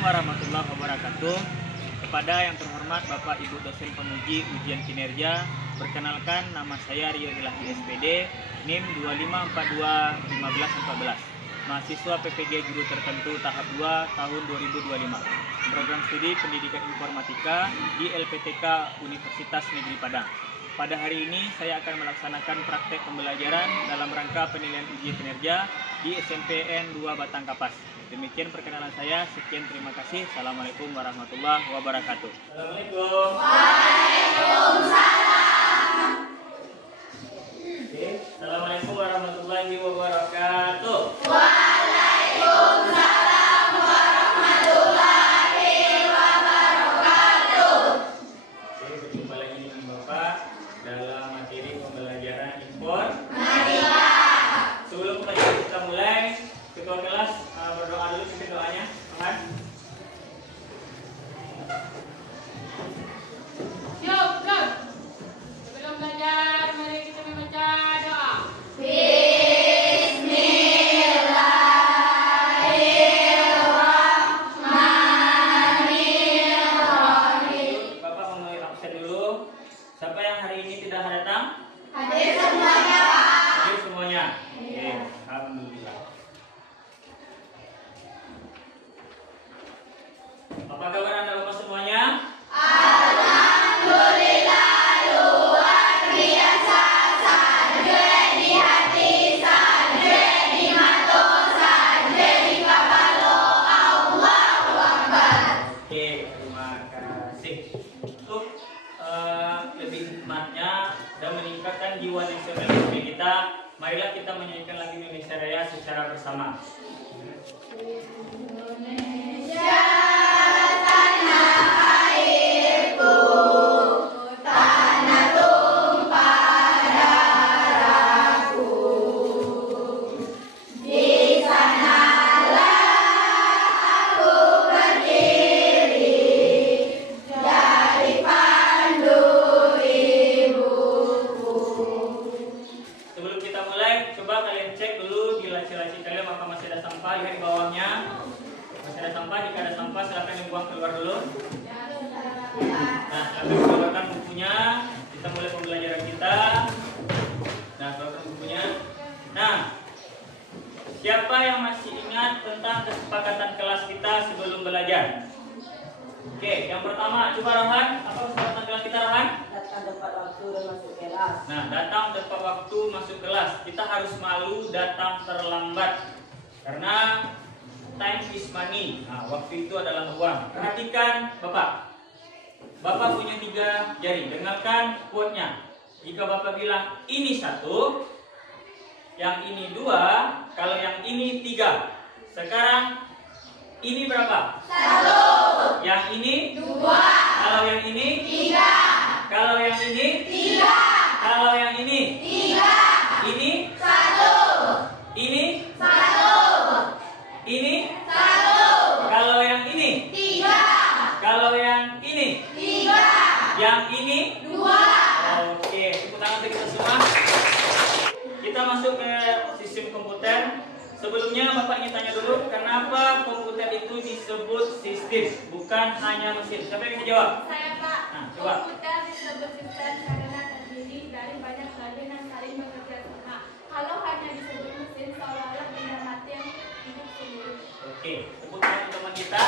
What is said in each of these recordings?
warahmatullahi wabarakatuh. Kepada yang terhormat Bapak Ibu dosen penguji ujian kinerja, perkenalkan nama saya Rio Ilahi SPD, NIM 25421514, mahasiswa PPG Guru Tertentu tahap 2 tahun 2025, program studi Pendidikan Informatika di LPTK Universitas Negeri Padang. Pada hari ini saya akan melaksanakan praktek pembelajaran dalam rangka penilaian ujian kinerja di SMPN 2 Batang Kapas. Demikian perkenalan saya. Sekian, terima kasih. Assalamualaikum warahmatullahi wabarakatuh. Assalamualaikum. Waalaikumsalam. Assalamualaikum warahmatullahi wabarakatuh. Waalaikumsalam warahmatullahi wabarakatuh. Berjumpa lagi dengan Bapak dalam materi pembelajaran informatika. Sebelum kita mulai, ketua kelas berdoa dulu. Pimpin doanya, Ahmad. Yuk. Sebelum belajar, mari kita membaca doa. Bismillahirrahmanirrahim. Bapak mulai absen dulu. Siapa yang hari ini tidak datang? Hadir semuanya, Pak. Hadir semuanya. Oke, alhamdulillah. Apa kabar Anda Bapak semuanya? Alhamdulillah, luar biasa. Sadre di hati, sadre di mata, sadre di kepala. Allahu Akbar. Oke, terima kasih. Untuk lebih hikmatnya dan meningkatkan jiwa nasionalisme kita, marilah kita menyanyikan lagu Indonesia Raya secara bersama. Indonesia tanah airku, tanah tumpah darahku. Di sanalah aku berdiri, jadi pandu ibuku. Sebelum kita mulai, coba kalian cek dulu di laci-laci kalian apakah masih ada sampah. Lihat di bawahnya, masih ada sampah. Jika ada sampah, silakan dibuang keluar dulu. Nah, kami keluarkan bukunya. Kita mulai pembelajaran kita. Nah, keluarkan bukunya. Nah, siapa yang masih ingat tentang kesepakatan kelas kita sebelum belajar? Oke, yang pertama, coba Rohan. Apa kesepakatan kelas kita, Rohan? Datang tepat waktu dan masuk kelas. Nah, datang tepat waktu masuk kelas. Kita harus malu datang terlambat. Karena time is money. Nah, waktu itu adalah uang. Perhatikan Bapak. Bapak punya 3 jari. Dengarkan quote-nya. Jika Bapak bilang ini 1, yang ini 2, kalau yang ini 3. Sekarang ini berapa? 1, Yang ini 2, Kalau yang ini 3, Kalau yang ini 3, Kalau yang ini 3, Ini 1, Ini 1, Ini Satu, Kalau yang ini 3, Kalau yang ini 3, Yang ini 2. Oke, tepuk tangan untuk kita semua. Kita masuk ke sistem komputer. Sebelumnya Bapak ingin tanya dulu, kenapa komputer itu disebut sistem, bukan hanya mesin? Siapa yang bisa jawab? Saya, Pak. Nah, coba. Komputer disebut sistem karena terdiri dari banyak bagian yang saling bekerja sama. Kalau hanya disebut mesin, seolah-olah benda mati yang hidup sendiri. Oke, tepuk tangan untuk teman kita.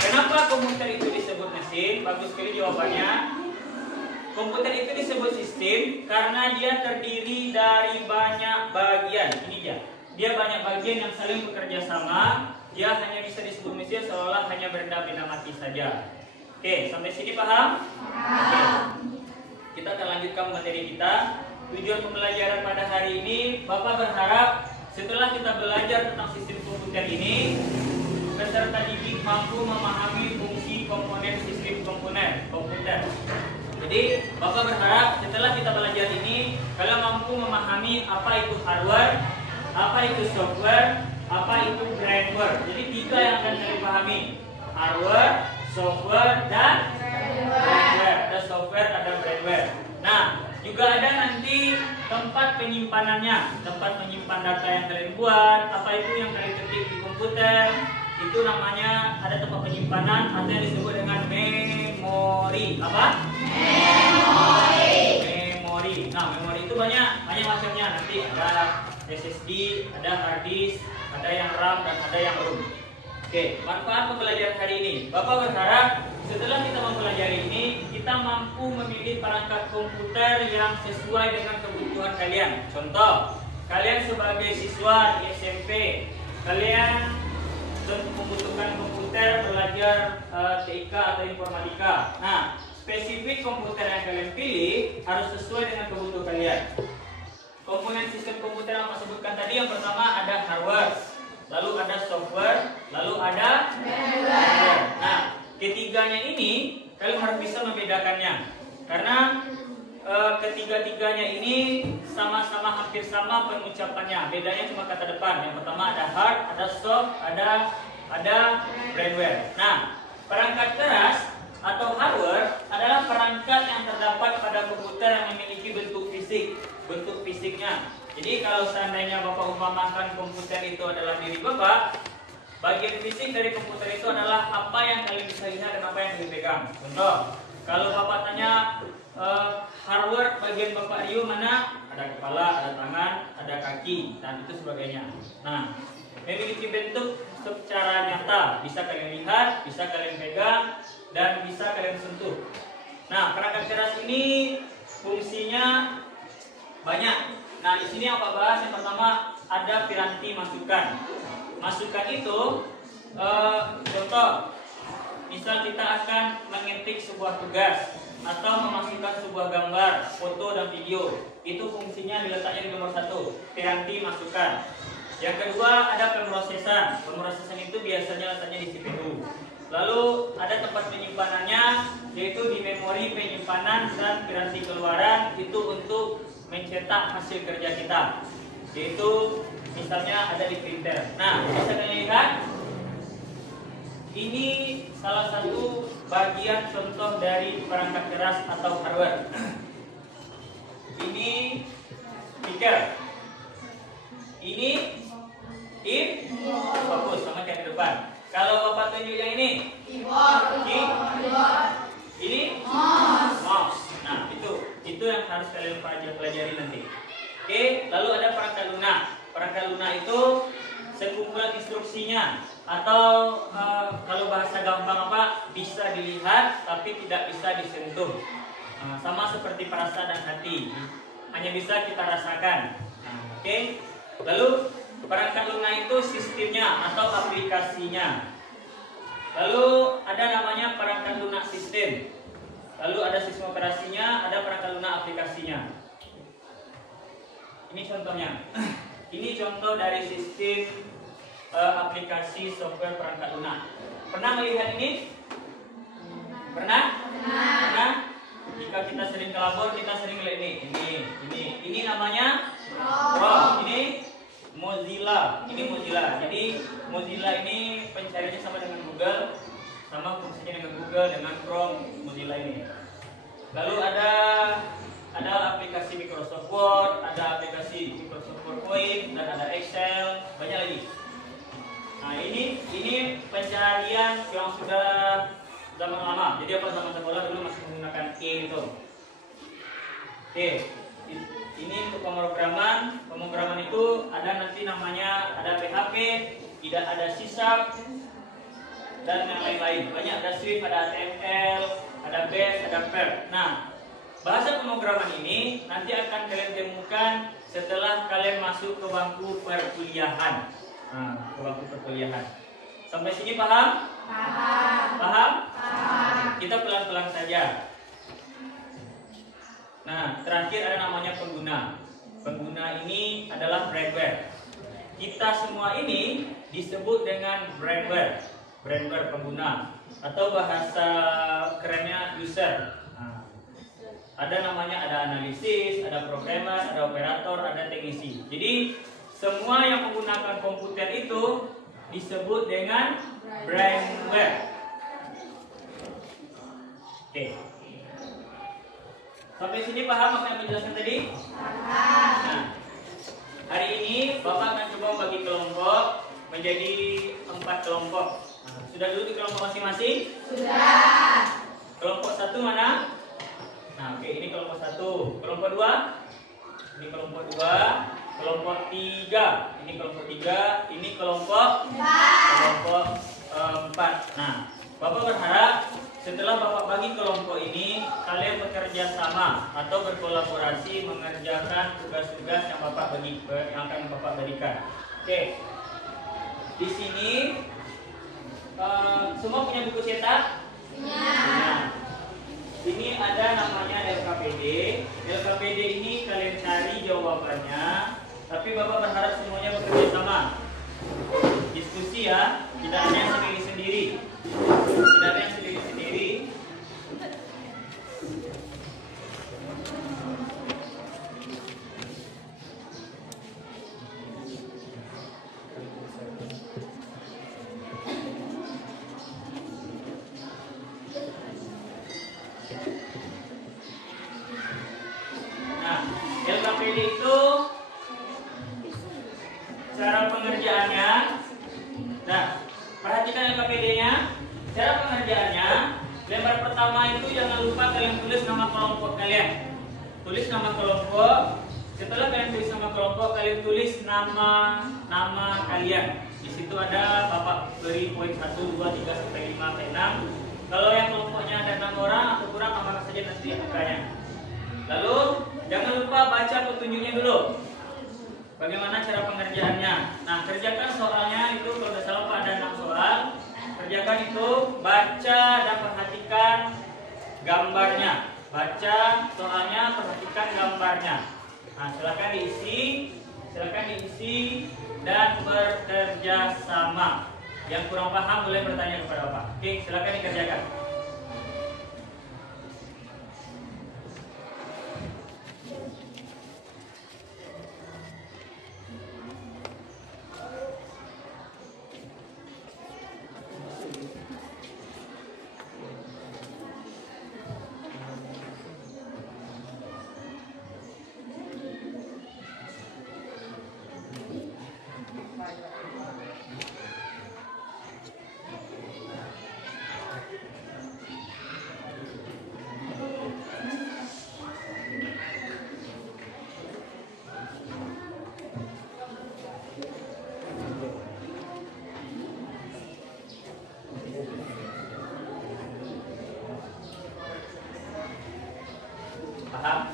Kenapa komputer itu disebut mesin? Bagus sekali jawabannya. Komputer itu disebut sistem karena dia terdiri dari banyak bagian. Ini dia banyak bagian yang saling bekerja sama. Dia hanya bisa disebut mesin seolah hanya benda-benda mati saja. Oke, sampai sini paham? Oke. Kita akan lanjutkan materi kita. Tujuan pembelajaran pada hari ini, Bapak berharap setelah kita belajar tentang sistem komputer ini, peserta didik mampu memahami fungsi komponen sistem komputer. Jadi, Bapak berharap setelah kita belajar ini, kalian mampu memahami apa itu hardware, apa itu software, apa itu brainware. Jadi 3 yang akan kalian pahami: hardware, software, dan brainware. Ada software, ada brainware. Nah, juga ada nanti tempat penyimpanannya, tempat menyimpan data yang kalian buat, apa itu yang kalian ketik di komputer, itu itu namanya ada tempat penyimpanan atau yang disebut dengan memori. Apa? Memori. Nah, memori itu banyak macamnya. Nanti ada SSD, ada hard disk, ada yang RAM dan ada yang ROM. Oke, manfaat pembelajaran hari ini. Bapak berharap setelah kita mempelajari ini, kita mampu memilih perangkat komputer yang sesuai dengan kebutuhan kalian. Contoh, kalian sebagai siswa di SMP, kalian membutuhkan komputer belajar TIK atau informatika. Nah, spesifik komputer yang kalian pilih harus sesuai dengan kebutuhan kalian. Komponen sistem komputer yang saya sebutkan tadi, yang pertama ada hardware, lalu ada software, lalu ada firmware. Nah, ketiganya ini kalian harus bisa membedakannya, karena ketiga-tiganya ini sama-sama hampir sama pengucapannya. Bedanya cuma kata depan. Yang pertama ada hard, ada soft, ada firmware. Nah, perangkat keras atau hardware adalah perangkat yang terdapat pada komputer yang memiliki bentuk fisiknya. Jadi kalau seandainya Bapak umpamakan komputer itu adalah diri Bapak, bagian fisik dari komputer itu adalah apa yang kalian bisa lihat dan apa yang kalian pegang. Contoh, kalau Bapak tanya hardware bagian Bapak Rio mana? Ada kepala, ada tangan, ada kaki, dan itu sebagainya. Nah, memiliki bentuk secara nyata, bisa kalian lihat, bisa kalian pegang, dan bisa kalian sentuh. Nah, perangkat keras ini fungsinya banyak. Nah, di sini yang Pak bahas yang pertama ada piranti masukan. Masukan itu contoh, misal kita akan mengetik sebuah tugas atau memasukkan sebuah gambar, foto dan video. Itu fungsinya diletaknya di nomor 1, piranti masukan. Yang kedua ada pemrosesan. Pemrosesan itu biasanya letaknya di CPU. Lalu ada tempat penyimpanannya, yaitu di memori penyimpanan dan piranti keluaran, itu untuk mencetak hasil kerja kita, yaitu misalnya ada di printer. Nah, bisa kalian lihat, ini salah satu bagian contoh dari perangkat keras atau hardware. Ini speaker, ini fokus sama kayak di depan. Kalau Bapak tunjuk yang ini, ini mouse. Nah, itu yang harus kalian pelajari nanti. Oke, lalu ada perangkat lunak. Perangkat lunak itu sekumpulan instruksinya, atau kalau bahasa gampang apa, bisa dilihat tapi tidak bisa disentuh. Sama seperti perasa dan hati, hanya bisa kita rasakan. Oke, lalu perangkat lunak itu sistemnya atau aplikasinya. Lalu ada namanya perangkat lunak sistem. Lalu ada sistem operasinya, ada perangkat lunak aplikasinya. Ini contohnya. Ini contoh dari sistem aplikasi software perangkat lunak. Pernah melihat ini? Pernah? Pernah? Jika kita sering ke labor, kita sering melihat ini. Ini namanya Chrome. Ini Mozilla. Ini Mozilla. Jadi Mozilla ini pencariannya sama dengan Google, sama fungsinya dengan Google, dengan Chrome, Mozilla ini. Lalu ada aplikasi Microsoft Word, ada aplikasi Microsoft PowerPoint, dan ada Excel, banyak lagi. Nah, ini pencarian yang sudah zaman lama. Jadi apa, zaman sekolah dulu masih menggunakan itu. Oke, ini untuk pemrograman. Pemrograman itu ada nanti namanya, ada PHP, tidak ada C#, dan yang lain-lain. Banyak, ada Swift, ada HTML, ada Bash, ada Perl. Nah, bahasa pemrograman ini nanti akan kalian temukan setelah kalian masuk ke bangku perkuliahan. Ke bangku perkuliahan. Sampai sini paham? Paham? Kita pelan-pelan saja. Nah, terakhir ada namanya pengguna. Pengguna ini adalah brainware. Kita semua ini disebut dengan brainware. Brainware pengguna, atau bahasa kerennya user. Ada namanya, ada analisis, ada programmer, ada operator, ada teknisi. Jadi semua yang menggunakan komputer itu disebut dengan brainware. Oke. Sampai sini paham apa yang dijelaskan tadi? Nah, hari ini Bapak akan coba bagi kelompok menjadi 4 4 kelompok. Nah, sudah dulu di kelompok masing-masing? Sudah. Kelompok 1 mana? Nah, oke, ini kelompok 1. Kelompok 2? Ini kelompok 2. Kelompok 3. Ini kelompok 3. Ini kelompok 4. Nah, Bapak berharap setelah Bapak bagi kelompok ini, kalian bekerja sama atau berkolaborasi mengerjakan tugas-tugas yang Bapak bagi, yang akan Bapak berikan. Oke. Di sini semua punya buku cetak? Punya. Ini ada namanya LKPD. LKPD ini kalian cari jawabannya, tapi Bapak berharap semuanya bekerja sama. Diskusi ya, tidak ada yang sendiri-sendiri. Tidak ada yang sendiri-sendiri. Nah, LKPD itu cara pengerjaannya. Nah, perhatikan LKPD-nya. Cara pengerjaannya, lembar pertama itu jangan lupa kalian tulis nama kelompok kalian. Tulis nama kelompok. Setelah kalian tulis nama kelompok, kalian tulis nama kalian. Di situ ada Bapak beri poin 1, 2, 3 sampai 5 sampai 6. Kalau yang kelompoknya ada 6 orang atau kurang, tambahkan saja nanti angkanya. Lalu jangan lupa baca petunjuknya dulu. Bagaimana cara pengerjaannya? Nah, kerjakan soalnya itu kalau tidak salah Pak ada 6 soal. Kerjakan itu, baca dan perhatikan gambarnya. Baca soalnya, perhatikan gambarnya. Nah, silakan diisi dan bekerja sama. Yang kurang paham boleh bertanya kepada Bapak. Oke, silakan dikerjakan. Paham?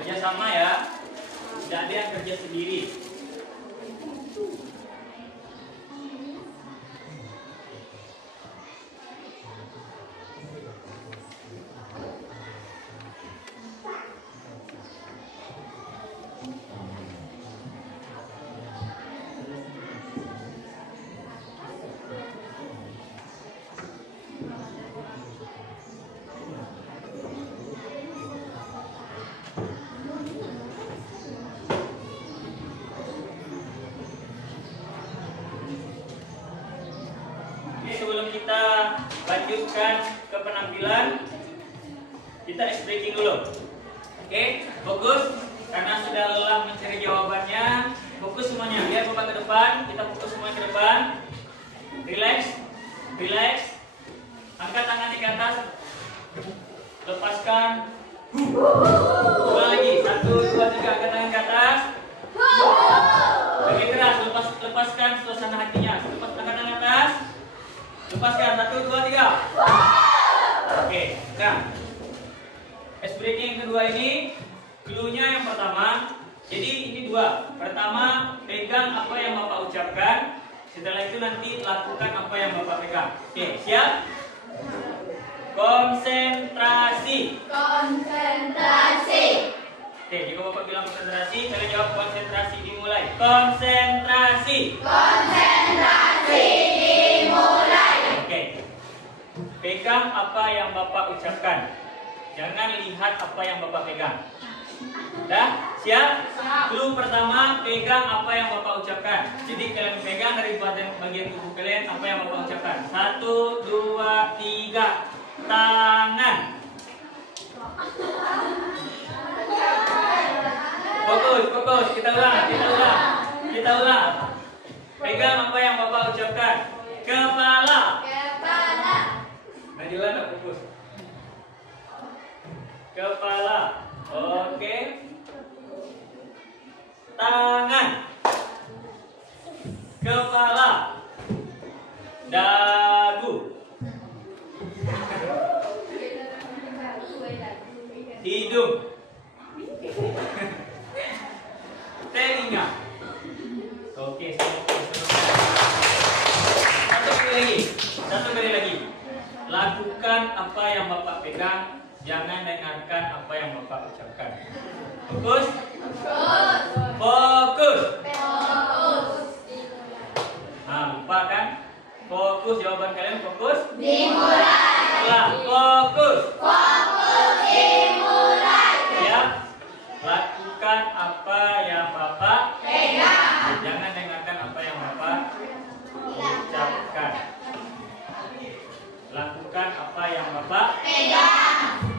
Kerja sama ya, tidak ada yang kerja sendiri. sebelum kita lanjutkan ke penampilan, kita ice breaking dulu. Oke, fokus. Karena sudah lelah mencari jawabannya, fokus semuanya. Biar Bapak ke depan, kita fokus semuanya ke depan. Relax, relax. Angkat tangan ke atas. Lepaskan. Ulang lagi. 1, 2, 3. Angkat tangan ke atas. Lebih keras. Lepaskan suasana hatinya. Lepas angkat tangan ke atas. Lepaskan. 1, 2, 3. Oke. Nah, ice breaking yang kedua ini. Clue-nya yang pertama, jadi ini dua. Pertama, pegang apa yang Bapak ucapkan. Setelah itu nanti lakukan apa yang Bapak pegang. Oke, siap? Konsentrasi. Konsentrasi. Oke, jika Bapak bilang konsentrasi, kalian jawab konsentrasi, dimulai. Konsentrasi. Konsentrasi dimulai. Oke. Pegang apa yang Bapak ucapkan. Jangan lihat apa yang Bapak pegang. Dah? Siap? Clue pertama, pegang apa yang Bapak ucapkan. Jadi kalian pegang dari bagian tubuh kalian apa yang Bapak ucapkan. 1, 2, 3. Tangan. Fokus, fokus. Kita ulang. Pegang apa yang Bapak ucapkan. Kepala. Najila tak fokus. Kepala. Oke. Tangan. Kepala. Dagu. Hidung. Telinga. Oke, satu kali lagi. Lakukan apa yang Bapak pegang. Jangan dengarkan apa yang Bapak ucapkan. Fokus. Fokus. Nah, lupa kan? Fokus, jawaban kalian fokus. Dimulai. Ulang. Fokus. Fokus dimulai. Ya. Lakukan apa yang Bapak Pegang. Jangan dengarkan apa yang Bapak ucapkan. Lakukan apa yang Bapak Pegang.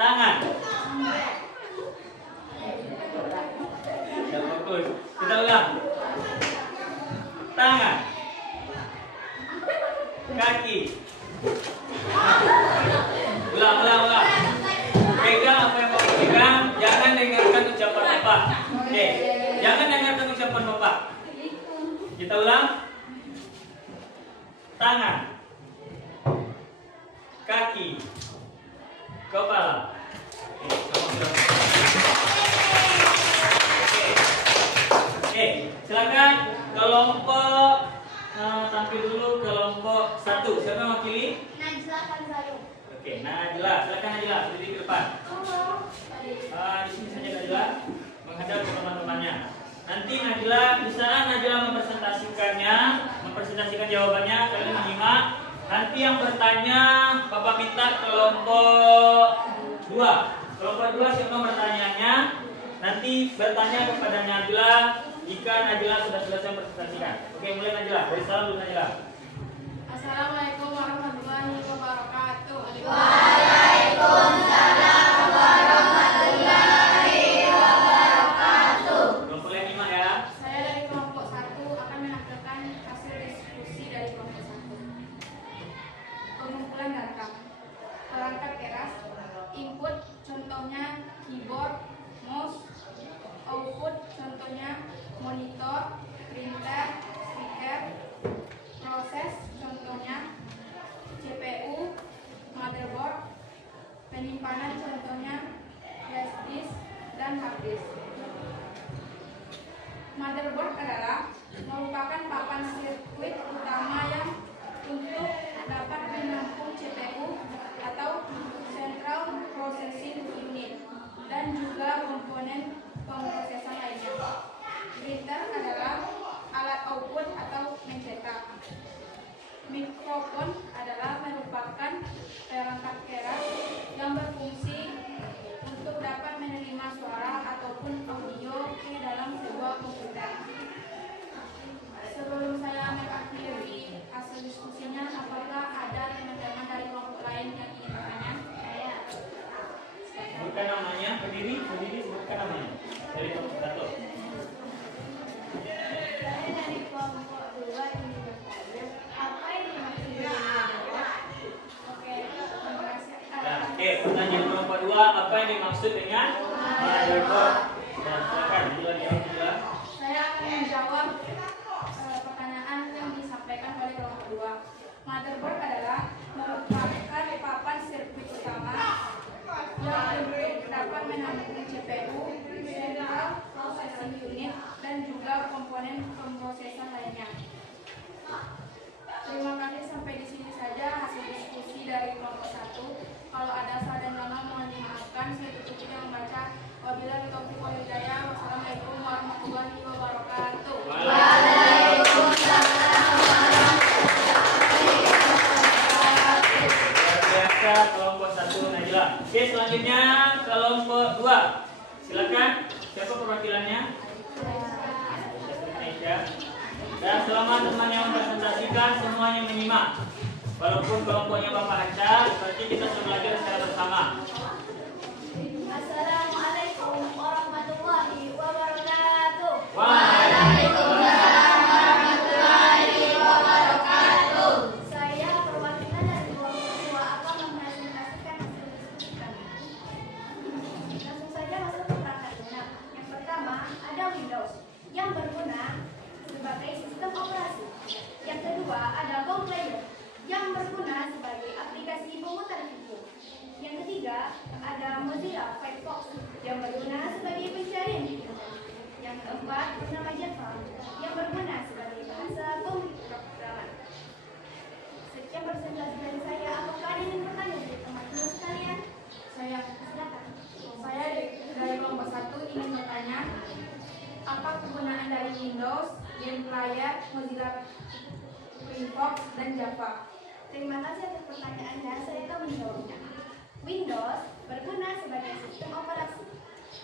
Tangan. Ya, fokus. Kita ulang. Tangan. Kaki. Ulang. Pegang apa yang Bapak pegang. Jangan dengarkan ucapan Bapak. Oke. Jangan dengarkan ucapan Bapak. Kita ulang. Tangan. Kaki. Kepala. Oke, silakan kelompok tampil dulu kelompok 1. Siapa yang wakili? Oke, Najla, silakan Najla, berdiri ke depan. Di sini saja Najla, menghadap ke teman-temannya. Nanti Najla, di saat Najla mempresentasikan jawabannya, kalian menyimak. Nanti yang bertanya, Bapak minta kelompok 2. Kelompok 2 siapa bertanyanya? Nanti bertanya kepada Najla jika Najla sudah selesai presentasikan. Oke, mulai Najla. Beri salam dulu Najla. Assalamualaikum warahmatullahi wabarakatuh. Waalaikumsalam warahmatullahi wabarakatuh. Kelompok yang 5 ya. Saya dari kelompok 1 akan menampilkan hasil diskusi dari kelompok 1. Pengumpulan data. Perangkat keras, input contohnya keyboard, mouse, output contohnya monitor, printer, speaker, proses contohnya CPU, motherboard, penyimpanan contohnya flash disk dan hard disk. Motherboard adalah merupakan papan sirkuit utama yang untuk dapat menampung CPU atau Central Processing Unit dan juga komponen pemrosesan lainnya. Printer adalah alat output atau mencetak. Mikrofon adalah merupakan perangkat keras yang berfungsi untuk dapat menerima suara ataupun audio ke dalam sebuah komputer. Sebelum saya mengakhiri hasil diskusinya, apakah Dari kelompok 1. Saya dari kelompok 2 ini bertanya, apa yang dimaksud dengan motherboard? Oke, terima kasih. Nah, oke, pertanyaan kelompok 2, apa yang dimaksud dengan motherboard? Nah, silakan dijawab juga. Saya akan menjawab pertanyaan yang disampaikan oleh kelompok 2. Motherboard adalah merupakan papan sirkuit utama yang dapat menampung CPU, central processing unit, dan juga komponen pemrosesan lainnya. Terima kasih, sampai di sini saja hasil diskusi dari kelompok 1. Kalau ada salah dan salah mohon dimaafkan. Saya tutup dengan membaca wabillahi taufiq wal hidayah. Wassalamualaikum warahmatullahi wabarakatuh. Kelompok 1 Najla. Oke, selanjutnya kelompok 2. Silakan. Siapa perwakilannya? Aisyah. Dan selama teman yang mempresentasikan semuanya menyimak. Walaupun kelompoknya Bapak Haca, berarti kita sudah belajar secara bersama. Assalamualaikum warahmatullahi wabarakatuh. Waalaikumsalam warahmatullahi wabarakatuh. Saya perwakilan dari kelompok 2 akan mempresentasikan hasil diskusi kami. Langsung saja masuk ke perangkat lunak. Yang pertama ada Windows yang berguna sebagai sistem operasi. Yang kedua ada Go Player yang berguna sebagai aplikasi pemutar video. Yang ketiga ada Mozilla Firefox yang berguna sebagai pencarian di internet. Yang keempat bernama Java yang berguna sebagai bahasa pemrograman. Sekian presentasi dari saya. Apakah ada yang bertanya dari teman-teman sekalian? Saya silakan. Saya dari kelompok 1 ingin bertanya, apa kegunaan dari Windows, Game Player, Mozilla Firefox, dan Java? Terima kasih atas pertanyaannya. Saya akan menjawabnya. Windows berguna sebagai sistem operasi.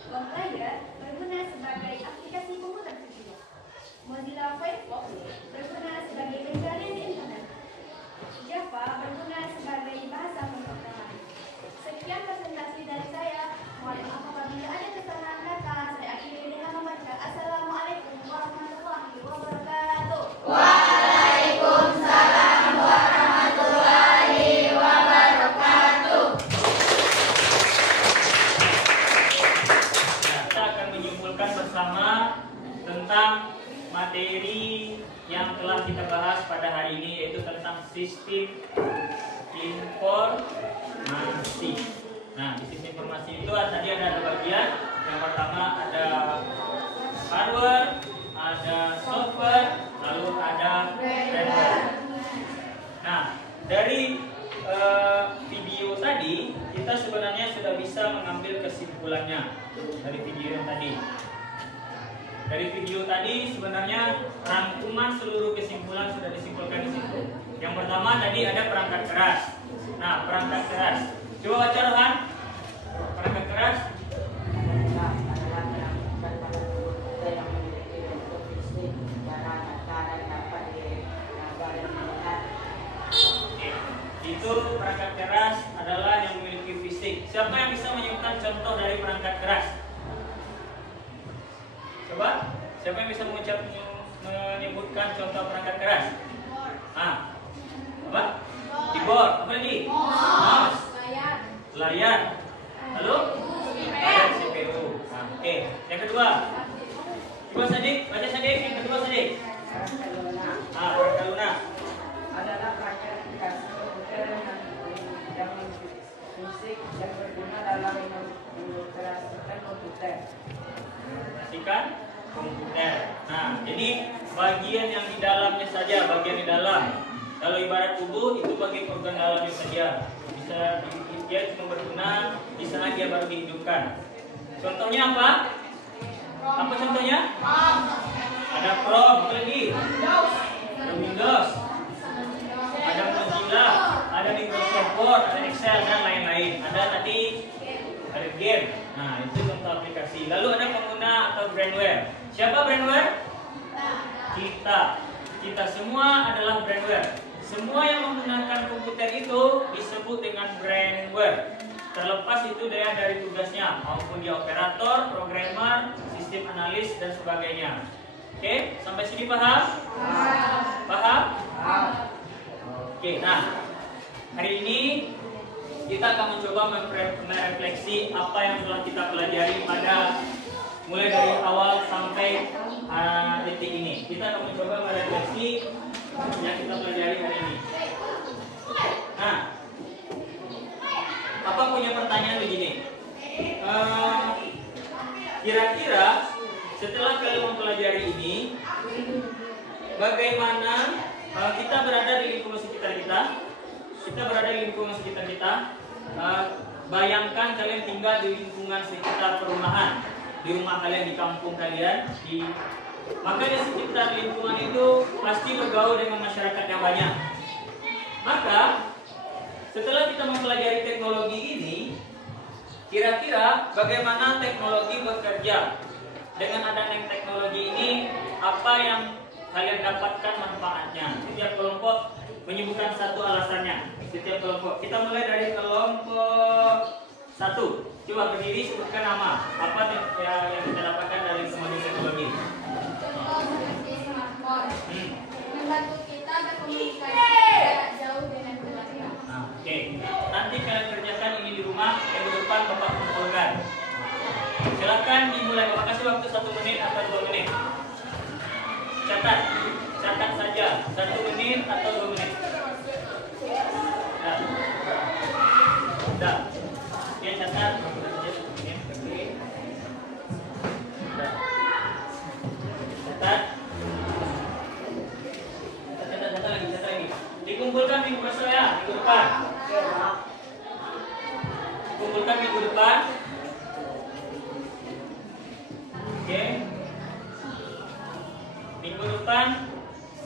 Game Player berguna sebagai aplikasi pemutar video. Mozilla Firefox berguna sebagai pencarian di internet. Java berguna sebagai bahasa pemrograman. Sekian presentasi dari saya. Mohon maaf apabila ada kesalahan kata. Saya akhiri dengan membaca Assalamualaikum warahmatullahi wabarakatuh. Waalaikumsalam warahmatullahi wabarakatuh. Kita akan menyimpulkan bersama tentang materi yang telah kita bahas pada hari ini, yaitu tentang sistem informasi. Nah, di sistem informasi itu tadi ada bagian. Yang pertama ada hardware, ada software, lalu ada firmware. Nah, dari video tadi kita sebenarnya sudah bisa mengambil kesimpulannya dari video yang tadi. Dari video tadi sebenarnya rangkuman seluruh kesimpulan sudah disimpulkan di situ. Yang pertama tadi ada perangkat keras. Nah, perangkat keras. Coba baca Rohan. Perangkat keras. Itu perangkat keras adalah yang memiliki fisik. Siapa yang bisa menyebutkan contoh dari perangkat keras? Coba, siapa yang bisa menyebutkan contoh perangkat keras? Apa? Keyboard. Apa lagi? Mouse. Layar. Lalu? Layar CPU. Oke. Yang kedua. Coba Sadik, baca Sadik. Yang kedua Sadik. Perangkat lunak. Adalah perangkat aplikasi komputer yang fisik yang berguna dalam mengoperasikan komputer. Komputer. Nah, jadi bagian yang di dalamnya saja, bagian di dalam. Kalau ibarat tubuh itu bagian organ dalamnya saja. Bisa dia cuma berguna di sana dia baru dihidupkan. Contohnya apa? Apa contohnya? Ada Chrome, apa lagi? Ada Windows. Ada Mozilla, ada Microsoft Word, ada Excel dan lain-lain. Ada tadi ada game. Nah, itu contoh aplikasi. Lalu ada pengguna atau brandware. Siapa brandware? Kita semua adalah brandware. Semua yang menggunakan komputer itu disebut dengan brandware. terlepas itu dari tugasnya, maupun dia operator, programmer, sistem analis dan sebagainya. Oke, sampai sini paham? Paham? Oke, nah hari ini kita akan mencoba merefleksi apa yang telah kita pelajari pada mulai dari awal sampai detik ini. Kita akan mencoba merefleksi yang kita pelajari hari ini. Nah, apa punya pertanyaan begini? Kira-kira setelah kalian mempelajari ini, bagaimana kita berada di lingkungan sekitar kita? Kita berada di lingkungan sekitar kita. Bayangkan kalian tinggal di lingkungan sekitar perumahan, di rumah kalian, di kampung kalian, maka di sekitar lingkungan itu pasti bergaul dengan masyarakat yang banyak. Maka setelah kita mempelajari teknologi ini, kira-kira bagaimana teknologi bekerja? Dengan adanya teknologi ini, apa yang kalian dapatkan manfaatnya? Setiap kelompok menyebutkan satu alasannya. Setiap kelompok. Kita mulai dari kelompok 1. Coba berdiri, sebutkan nama. Apa yang kita dapatkan dari semua teknologi? Seperti smartphone, membantu kita berkomunikasi jarak jauh dengan keluarga. Oke. Nanti kalian kerjakan ini di rumah. Minggu depan Bapak kumpulkan. Silakan dimulai. Bapak kasih waktu 1 menit atau 2 menit. Catat saja 1 menit atau 2 menit. Dah. Oke, catat. Catat lagi. Dikumpulkan minggu besok ya, minggu depan. Kumpulkan minggu depan. Oke. Minggu depan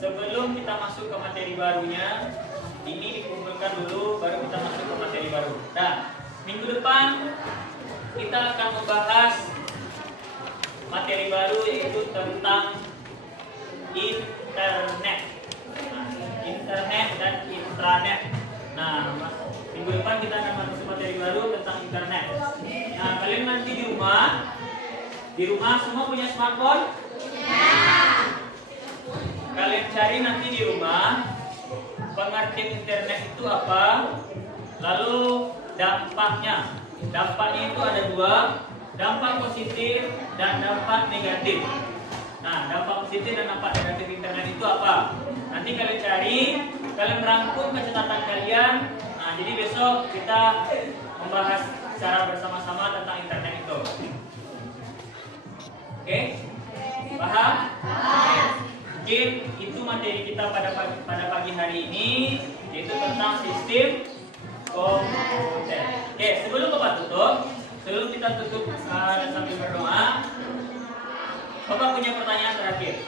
sebelum kita masuk ke materi barunya, ini dikumpulkan dulu baru kita masuk ke materi baru. Nah, minggu depan kita akan membahas materi baru yaitu tentang internet. Internet dan intranet. Nah, minggu depan kita akan masuk materi baru tentang internet. Nah, kalian nanti di rumah semua punya smartphone? Kalian cari nanti di rumah pengertian internet itu apa, lalu dampaknya. Dampaknya itu ada 2, dampak positif dan dampak negatif. Nah, dampak positif dan dampak negatif internet itu apa? Nanti kalian cari, kalian rangkum catatan kalian. Nah, jadi besok kita membahas secara bersama-sama tentang internet itu. Oke? Paham? Mungkin itu materi kita pada pagi hari ini, yaitu tentang sistem komputer. Oke, sebelum Bapak tutup, sebelum kita tutup dan sambil berdoa, Bapak punya pertanyaan terakhir.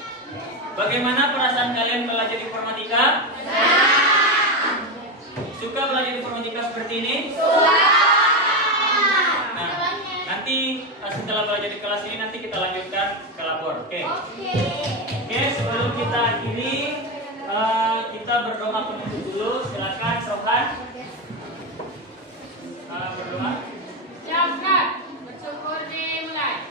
Bagaimana perasaan kalian belajar informatika? Suka belajar informatika seperti ini? Nah, nanti setelah belajar di kelas ini nanti kita lanjutkan ke lapor. Oke, sebelum kita akhiri, kita berdoa penutup dulu. Silakan Sohan berdoa. Siapkan, bersyukur dimulai.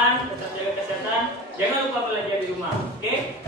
Tetap jaga kesehatan. Jangan lupa belajar di rumah. Oke?